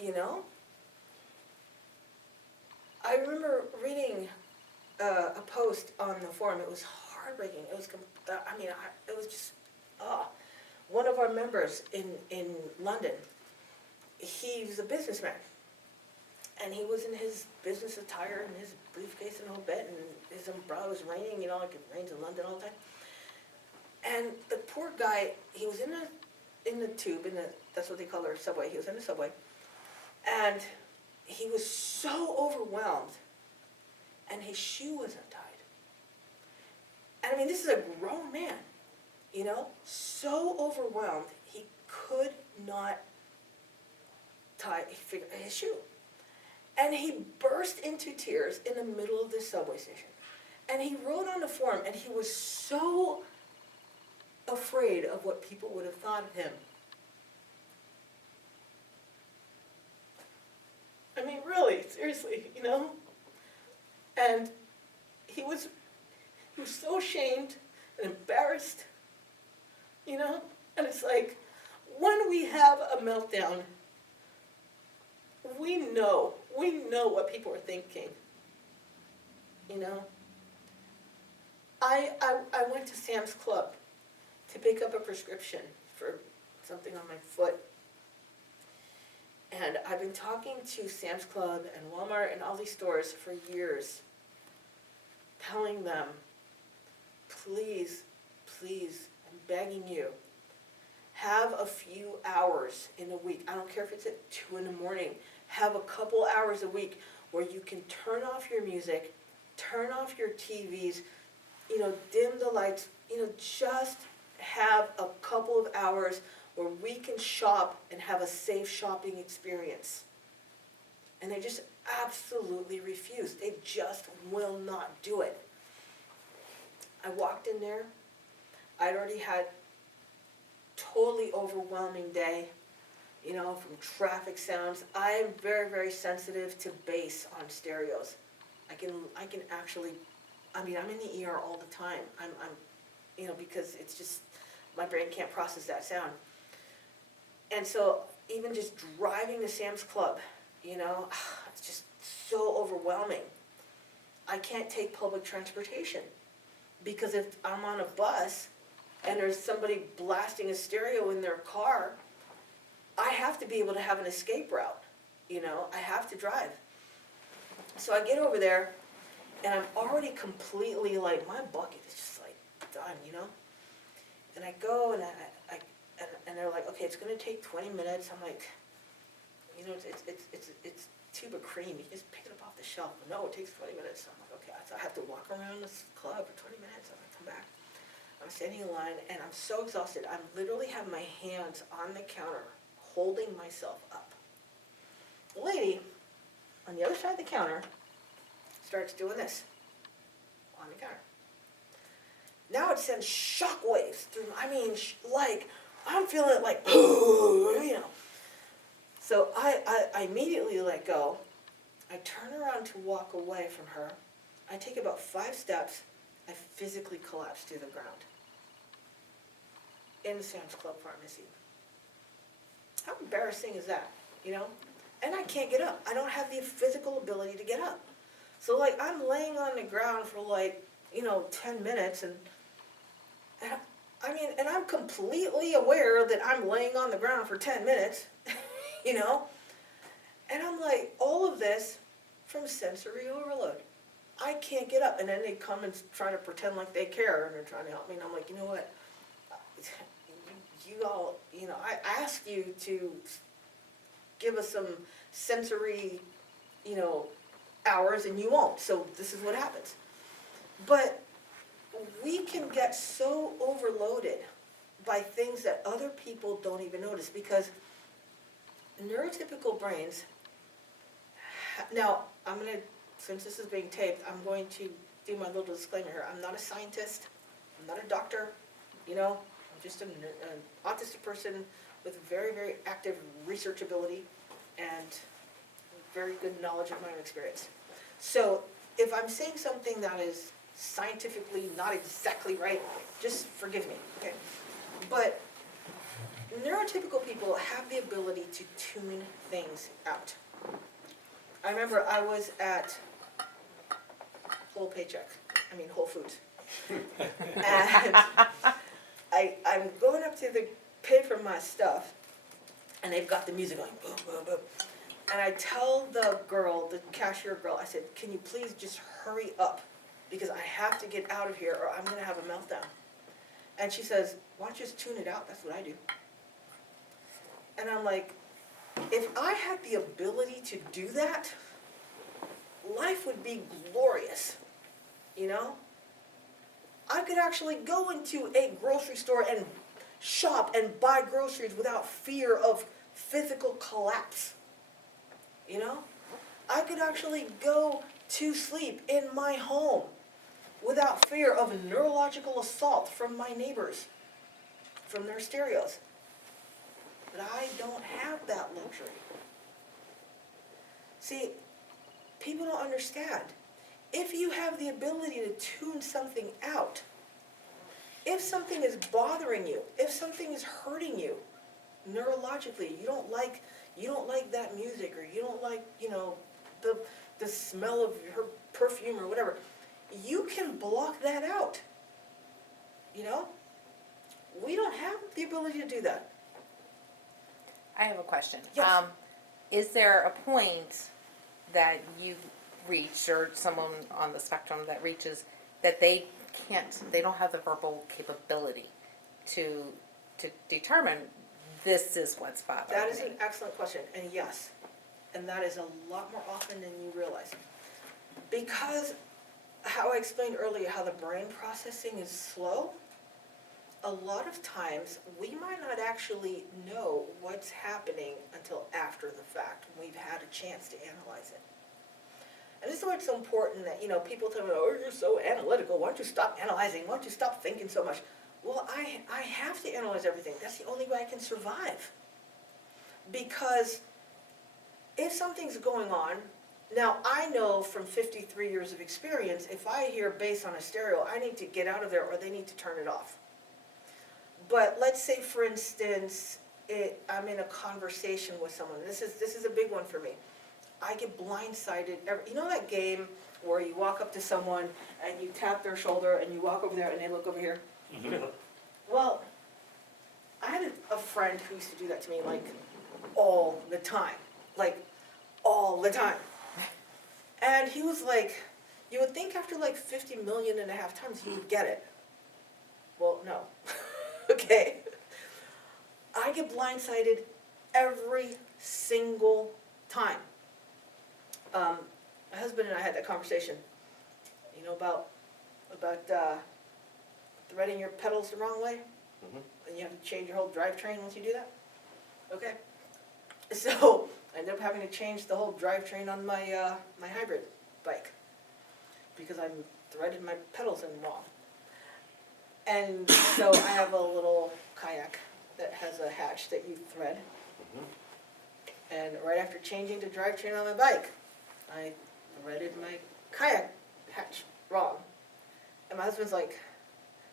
You know? I remember reading a post on the forum. It was heartbreaking. It was, it was just, one of our members in London, he's a businessman. And he was in his business attire and his briefcase and a whole bit, and his umbrella was raining, you know, like it rains in London all the time. And the poor guy, he was in the tube, that's what they call their subway. He was in the subway, and he was so overwhelmed, and his shoe was untied. And I mean, this is a grown man, you know, so overwhelmed he could not tie his shoe. And he burst into tears in the middle of the subway station. And he wrote on the forum, and he was so afraid of what people would have thought of him. I mean, really, seriously, you know? And he was so ashamed and embarrassed, you know? And it's like, when we have a meltdown, we know what people are thinking, you know? I went to Sam's Club to pick up a prescription for something on my foot. And I've been talking to Sam's Club and Walmart and all these stores for years, telling them, please, please, I'm begging you, have a few hours in a week. I don't care if it's at 2 in the morning. Have a couple hours a week where you can turn off your music, turn off your TVs, you know, dim the lights, you know, just have a couple of hours where we can shop and have a safe shopping experience. And they just absolutely refuse. They just will not do it. I walked in there. I'd already had totally overwhelming day, you know, from traffic sounds. I am very, very sensitive to bass on stereos. I can actually, I'm in the ER all the time. I'm you know, because it's just, my brain can't process that sound. And so even just driving to Sam's Club, you know, it's just so overwhelming. I can't take public transportation because if I'm on a bus and there's somebody blasting a stereo in their car, I have to be able to have an escape route, you know, I have to drive. So I get over there and I'm already completely like, my bucket is just like done, you know? And I go and and they're like, okay, it's gonna take 20 minutes. I'm like, you know, it's tube of cream. You just pick it up off the shelf. No, it takes 20 minutes. So I'm like, okay, so I have to walk around this club for 20 minutes. I'm gonna come back. I'm standing in line and I'm so exhausted. I literally have my hands on the counter, holding myself up. The lady on the other side of the counter starts doing this on the counter. Now it sends shockwaves through, like, I'm feeling it like, you know. So I immediately let go. I turn around to walk away from her. I take about 5 steps. I physically collapse to the ground in the Sam's Club pharmacy. How embarrassing is that, you know? And I can't get up. I don't have the physical ability to get up. So, like, I'm laying on the ground for, like, you know, 10 minutes, and I'm completely aware that I'm laying on the ground for 10 minutes, you know? And I'm like, all of this from sensory overload. I can't get up, and then they come and try to pretend like they care, and they're trying to help me, and I'm like, you know what? You all, you know, I asked you to give us some sensory, you know, hours, and you won't, so this is what happens. But we can get so overloaded by things that other people don't even notice, because neurotypical brains, now, I'm gonna, since this is being taped, I'm going to do my little disclaimer here. I'm not a scientist, I'm not a doctor, you know, I'm just an autistic person with very, very active research ability and very good knowledge of my own experience. So, if I'm saying something that is scientifically not exactly right, just forgive me, okay? But neurotypical people have the ability to tune things out. I remember I was at Whole Foods. And I'm going up to pay for my stuff, and they've got the music going, boom, boom, boom. And I tell the girl, the cashier girl, I said, can you please just hurry up? Because I have to get out of here or I'm gonna have a meltdown. And she says, why don't you just tune it out? That's what I do. And I'm like, if I had the ability to do that, life would be glorious, you know? I could actually go into a grocery store and shop and buy groceries without fear of physical collapse, you know? I could actually go to sleep in my home without fear of neurological assault from my neighbors, from their stereos. But I don't have that luxury. See, people don't understand. If you have the ability to tune something out, if something is bothering you, if something is hurting you neurologically, you don't like that music, or you don't like, you know, the smell of her perfume or whatever, you can block that out. You know? We don't have the ability to do that. I have a question. Yes. Is there a point that you reach, or someone on the spectrum that reaches, that they don't have the verbal capability to determine this is what's bothering me? That is an excellent question, and yes. And that is a lot more often than you realize. Because how I explained earlier how the brain processing is slow, a lot of times we might not actually know what's happening until after the fact, when we've had a chance to analyze it. And this is why it's so important that, you know, people tell me, oh, you're so analytical, why don't you stop analyzing, why don't you stop thinking so much? Well, I have to analyze everything. That's the only way I can survive. Because if something's going on, now I know from 53 years of experience, if I hear bass on a stereo, I need to get out of there or they need to turn it off. But let's say, for instance, I'm in a conversation with someone. This is a big one for me. I get blindsided. You know that game where you walk up to someone and you tap their shoulder and you walk over there and they look over here? Mm-hmm. Well, I had a friend who used to do that to me, like, all the time. Like, all the time. And he was like, you would think after like 50 million and a half times you would get it. Well, no. Okay. I get blindsided every single time. My husband and I had that conversation, you know, about threading your pedals the wrong way. Mhm. And you have to change your whole drivetrain once you do that. Okay. So I ended up having to change the whole drivetrain on my my hybrid bike because I threaded my pedals in wrong. And so I have a little kayak that has a hatch that you thread. And right after changing the drivetrain on my bike, I threaded my kayak hatch wrong. And my husband's like,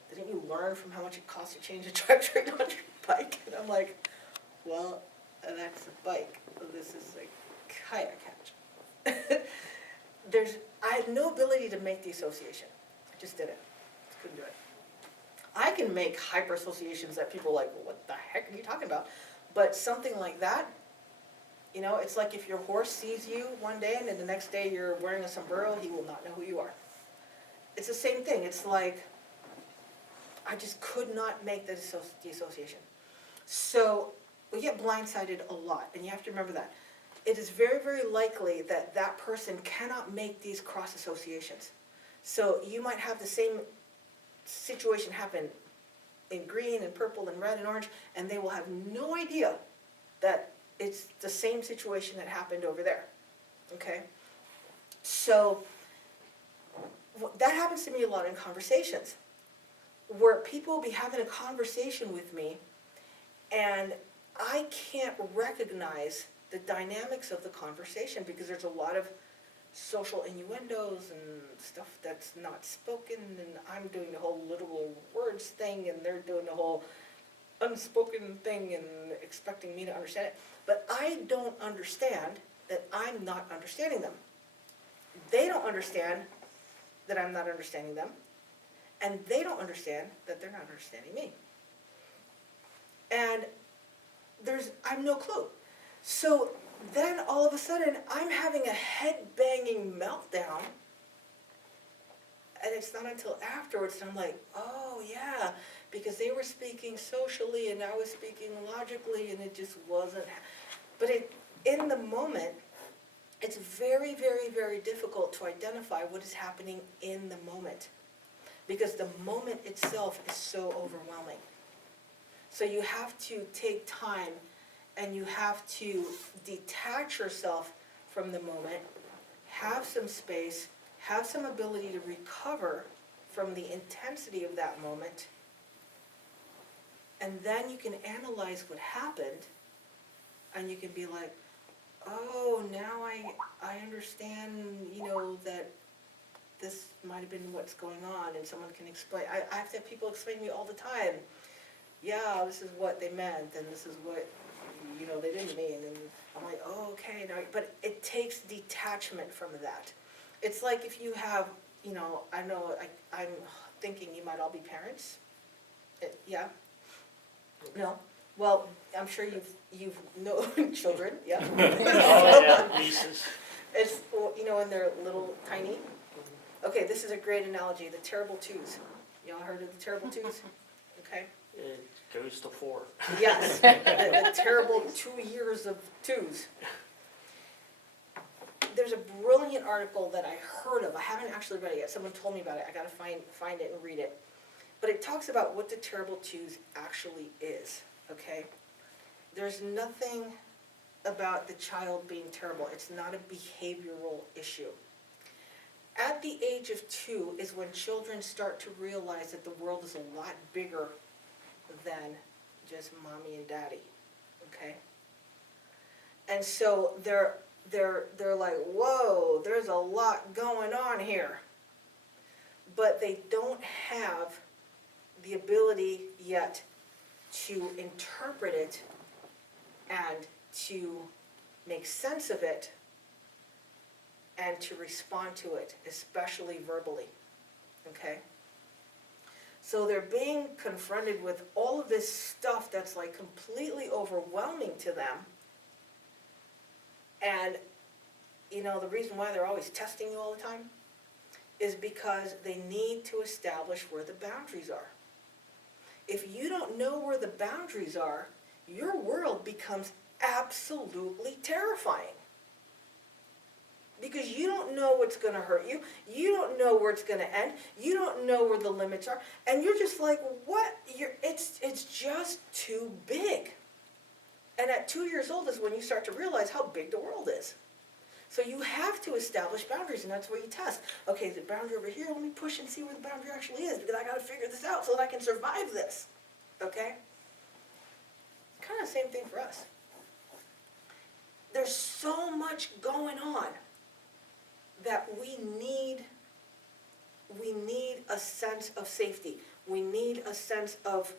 didn't you learn from how much it costs to change a drivetrain on your bike? And I'm like, well, that's a bike. This is a kayak hatch. I had no ability to make the association. I just didn't. Just couldn't do it. I can make hyper associations that people are like, well, what the heck are you talking about? But something like that, You know, it's like if your horse sees you one day and then the next day you're wearing a sombrero, he will not know who you are. It's the same thing. It's like, I just could not make the association. So we get blindsided a lot, and you have to remember that. It is very, very likely that that person cannot make these cross associations. So you might have the same situation happen in green and purple and red and orange, and they will have no idea that it's the same situation that happened over there, okay? So that happens to me a lot in conversations, where people will be having a conversation with me, and I can't recognize the dynamics of the conversation because there's a lot of social innuendos and stuff that's not spoken, and I'm doing the whole literal words thing, and they're doing the whole unspoken thing and expecting me to understand it. But I don't understand that I'm not understanding them. They don't understand that I'm not understanding them, and they don't understand that they're not understanding me. And I have no clue. So then all of a sudden, I'm having a head-banging meltdown, and it's not until afterwards that I'm like, oh yeah, because they were speaking socially and I was speaking logically, and it just wasn't. But in the moment, it's very, very, very difficult to identify what is happening in the moment, because the moment itself is so overwhelming. So you have to take time, and you have to detach yourself from the moment, have some space, have some ability to recover from the intensity of that moment, and then you can analyze what happened, and you can be like, oh, now I understand, you know, that this might have been what's going on, and someone can explain. I have to have people explain to me all the time, yeah, this is what they meant, and this is what, you know, they didn't mean, and I'm like, oh, okay, now, but it takes detachment from that. It's like if you have, you know, I'm thinking you might all be parents. Yeah? No? Well, I'm sure you've known children, yeah? Oh, yeah, nieces. It's, you know, when they're little, tiny. Okay, this is a great analogy, the terrible twos. Y'all heard of the terrible twos? Okay? It goes to 4. Yes, the terrible 2 years of twos. There's a brilliant article that I heard of. I haven't actually read it yet. Someone told me about it. I gotta find it and read it. But it talks about what the terrible twos actually is, okay? There's nothing about the child being terrible. It's not a behavioral issue. At the age of 2 is when children start to realize that the world is a lot bigger than just mommy and daddy, okay? And so they're like, whoa, there's a lot going on here. But they don't have the ability yet to interpret it and to make sense of it and to respond to it, especially verbally, okay? So they're being confronted with all of this stuff that's like completely overwhelming to them. And, you know, the reason why they're always testing you all the time is because they need to establish where the boundaries are. If you don't know where the boundaries are, your world becomes absolutely terrifying. Because you don't know what's going to hurt you. You don't know where it's going to end. You don't know where the limits are. And you're just like, what? It's just too big. And at 2 years old is when you start to realize how big the world is. So you have to establish boundaries, and that's where you test. Okay, the boundary over here, let me push and see where the boundary actually is, because I got to figure this out so that I can survive this. Okay? Kind of the same thing for us. There's so much going on that we need a sense of safety. We need a sense of,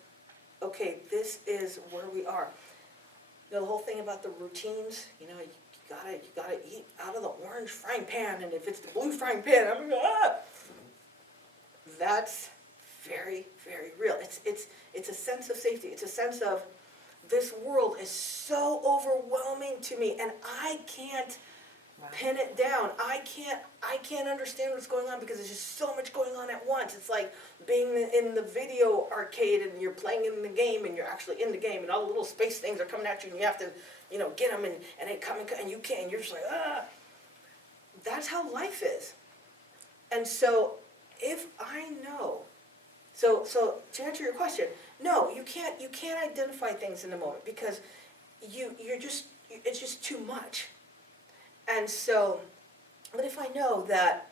okay, this is where we are. You know, the whole thing about the routines, you know, you gotta eat out of the orange frying pan, and if it's the blue frying pan, I'm like, ah! That's very, very real. It's a sense of safety. It's a sense of this world is so overwhelming to me, and I can't pin it down. I can't understand what's going on because there's just so much going on at once. It's like being in the video arcade and you're playing in the game and you're actually in the game and all the little space things are coming at you and you have to, get them and they come and you can't, and you're just like, ah. That's how life is. And so if I know, so to answer your question, no, you can't identify things in the moment because it's just too much. And so, but if I know that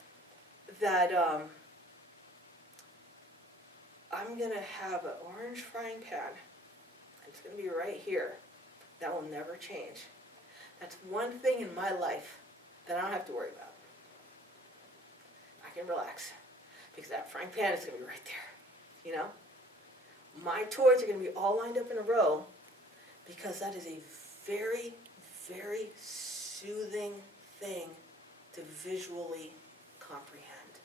I'm gonna have an orange frying pan, it's gonna be right here, that will never change. That's one thing in my life that I don't have to worry about. I can relax because that frying pan is gonna be right there, My toys are gonna be all lined up in a row because that is a very, very soothing thing to visually comprehend.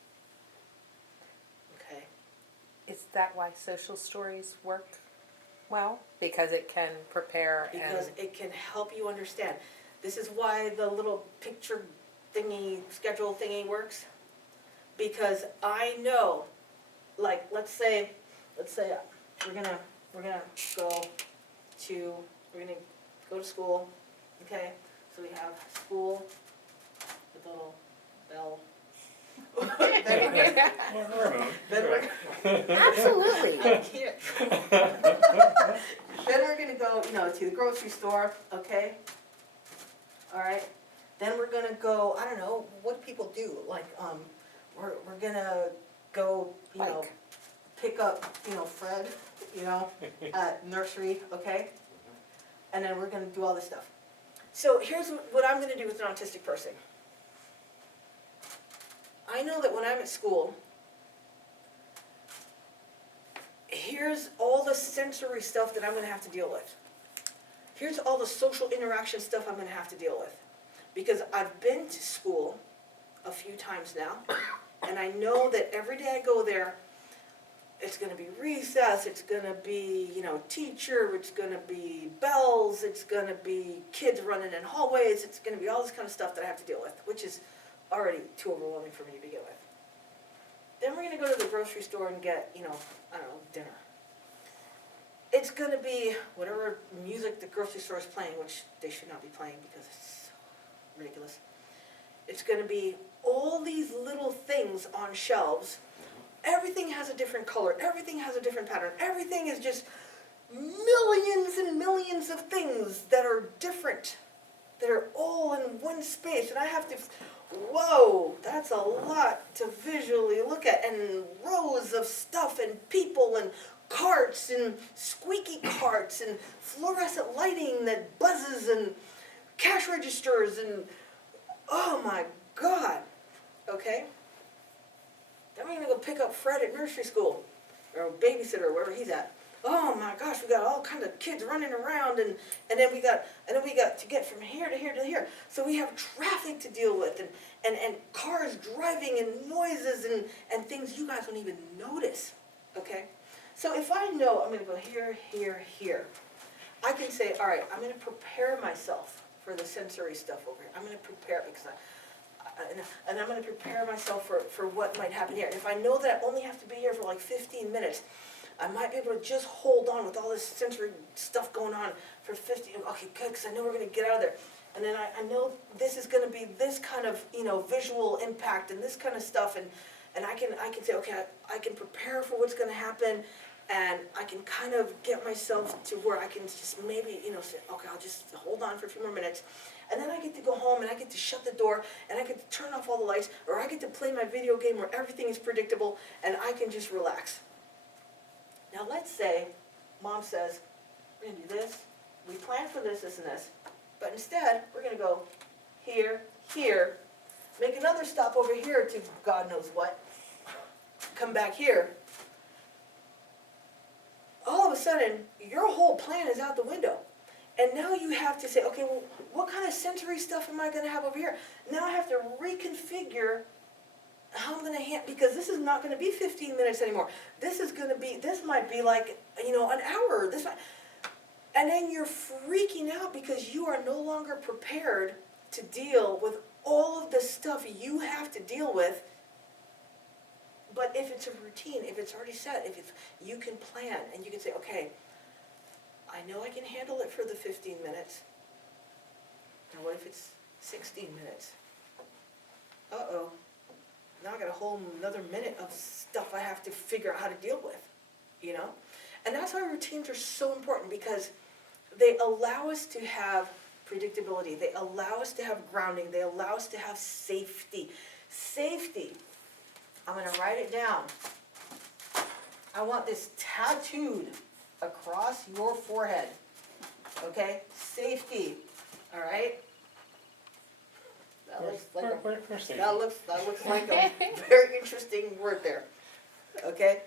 Okay? Is that why social stories work well? Because it can prepare Because it can help you understand. This is why the little picture thingy, schedule thingy works. Because I know, like, let's say we're gonna go to school, okay? So we have school, with the little bell. Absolutely. I can't. Then we're gonna go, to the grocery store, okay? All right. Then we're gonna go. I don't know. What do people do? Like, we're gonna go, Bike. pick up, Fred, at nursery, okay? And then we're gonna do all this stuff. So here's what I'm gonna do with an autistic person. I know that when I'm at school, here's all the sensory stuff that I'm gonna have to deal with. Here's all the social interaction stuff I'm gonna have to deal with. Because I've been to school a few times now, and I know that every day I go there, it's gonna be recess, it's gonna be, teacher, it's gonna be bells, it's gonna be kids running in hallways, it's gonna be all this kind of stuff that I have to deal with, which is already too overwhelming for me to begin with. Then we're gonna go to the grocery store and get, dinner. It's gonna be whatever music the grocery store is playing, which they should not be playing because it's so ridiculous. It's gonna be all these little things on shelves. Everything has a different color, everything has a different pattern, everything is just millions and millions of things that are different, that are all in one space, and I have to, whoa, that's a lot to visually look at, and rows of stuff, and people, and carts, and squeaky carts, and fluorescent lighting that buzzes, and cash registers, and oh my God, okay? Then we're gonna go pick up Fred at nursery school, or babysitter, wherever he's at. Oh my gosh, we got all kinds of kids running around, and then we got to get from here to here to here. So we have traffic to deal with, and cars driving, and noises, and things you guys don't even notice, okay? So if I know I'm gonna go here, here, here, I can say, all right, I'm gonna prepare myself for the sensory stuff over here. I'm gonna prepare because and I'm gonna prepare myself for what might happen here. And if I know that I only have to be here for like 15 minutes, I might be able to just hold on with all this sensory stuff going on for 15, okay, good, because I know we're gonna get out of there. And then I know this is gonna be this kind of, visual impact and this kind of stuff, and I can say, okay, I can prepare for what's gonna happen, and I can kind of get myself to where I can just maybe, say, okay, I'll just hold on for a few more minutes. And then I get to go home and I get to shut the door and I get to turn off all the lights, or I get to play my video game where everything is predictable and I can just relax. Now let's say Mom says, we're gonna do this, we planned for this, this, and this, but instead we're gonna go here, here, make another stop over here to God knows what, come back here. All of a sudden, your whole plan is out the window. And now you have to say, okay, well, what kind of sensory stuff am I going to have over here? Now I have to reconfigure how I'm going to handle, because this is not going to be 15 minutes anymore. This might be like, an hour. And then you're freaking out because you are no longer prepared to deal with all of the stuff you have to deal with. But if it's a routine, if it's already set, if it's, you can plan and you can say, okay, I know I can handle it for the 15 minutes. Now what if it's 16 minutes? Uh-oh, now I got a whole another minute of stuff I have to figure out how to deal with, you know? And that's why routines are so important, because they allow us to have predictability, they allow us to have grounding, they allow us to have safety. Safety, I'm gonna write it down. I want this tattooed across your forehead, okay? Safety, all right? That looks like a We're safe. that looks like a very interesting word there, okay?